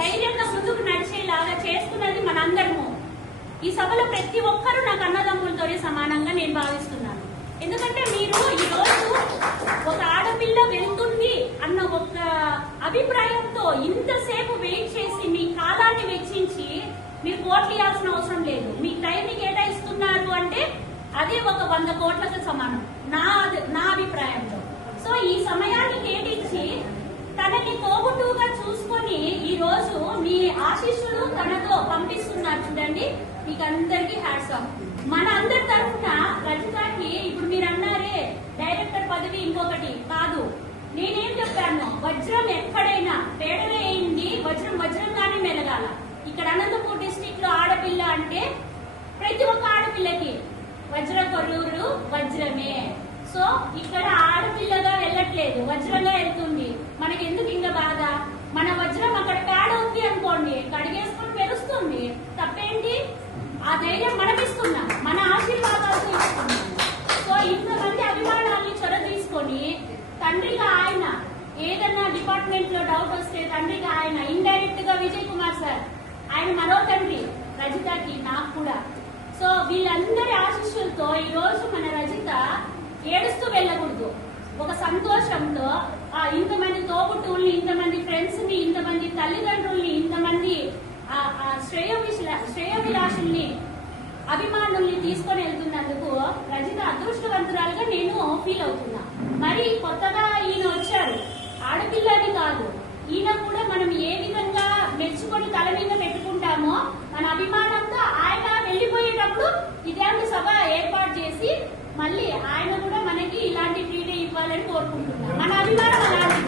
ధైర్యంగా ముందుకు నడిచేలాగా చేస్తున్నది మనందరము. ఈ సభలో ప్రతి ఒక్కరూ నాకు అన్నదమ్ములతోనే సమానంగా నేను భావిస్తున్నాను. ఎందుకంటే మీరు ఈ రోజు ఒక ఆడపిల్ల వెళ్తుంది అన్న ఒక అభిప్రాయంతో ఇంతసేపు వెయిట్ చేసి మీ కాలాన్ని వెచ్చించి మీరు కోట్లు ఇవ్వాల్సిన అవసరం లేదు. మీ టైంని కేటాయిస్తున్నారు అంటే అదే ఒక 100 కోట్లకు సమానం నా అభిప్రాయంలో. సో ఈ సమయాన్ని కేటాయించి తనని తోబుట్టుగా చూసుకొని ఈ రోజు మీ ఆశీస్సులు తనతో పంపిస్తున్నారు చూడండి. మీకు అందరికీ హ్యాట్స్ ఆఫ్. మన అందరి తరఫున రజితకి ఇప్పుడు మీరు అన్నారే డైరెక్టర్ పదవి ఇంకొకటి కాదు. నేనేం చెప్పాను, వజ్రం ఎక్కడైనా పేడవే అయింది, వజ్రం వజ్రంగానే మెలగాల. ఇక్కడ అనంతపూర్ డిస్ట్రిక్ట్ లో ఆడపిల్ల అంటే ప్రతి ఒక్క ఆడపిల్లకి వజ్ర కొల్లూరు వజ్రమే. సో ఇక్కడ ఆడపిల్లగా వెళ్ళట్లేదు, వజ్రంగా వెళ్తుంది. మనకి ఎందుకు ఇంకా బాధ? మన వజ్రం అక్కడ పేడ ఉంది అనుకోండి, కడిగేసుకుని మెరుస్తుంది. తప్పేంటి? ఆ ధైర్యం మనం ఇస్తున్నాం, మన ఆశీర్వాదాలతో ఇస్తున్నాం. సో ఇంతమంది అభిమానాన్ని చొర తీసుకొని తండ్రిగా ఆయన ఏదన్నా డిపార్ట్మెంట్ లో డౌట్ వస్తే తండ్రిగా ఆయన, ఇండైరెక్ట్ గా విజయ్ కుమార్ సార్ ఆయన మరో తండ్రి రజితకి, నాకు కూడా. సో వీళ్ళందరి ఆశీస్సులతో ఈ రోజు మన రజిత ఏడుస్తూ వెళ్ళకూడదు, ఒక సంతోషంతో ఇంతమంది తోబుట్టుల్ని, ఇంతమంది ఫ్రెండ్స్ ని, ఇంతమంది తల్లిదండ్రుల్ని, ఇంతమంది శ్రేయోభిలాషుల్ని, అభిమానుల్ని తీసుకొని వెళ్తున్నందుకు రజిత అదృష్టవంతురాలుగా నేను ఫీల్ అవుతున్నా. మరి కొత్తగా ఈయన వచ్చారు, ఆడపిల్లని కాదు, ఈయన కూడా మనం ఏ విధంగా మెచ్చుకొని తల మీద పెట్టుకుంటామో మన అభిమానంతో ఆయన వెళ్లిపోయేటప్పుడు ఇలాంటి సభ ఏర్పాటు చేసి మళ్ళీ ఆయన కూడా మనకి ఇలాంటి ట్రీట్ ఇవ్వాలని కోరుకుంటున్నాం. మన అభిమానం అలాంటి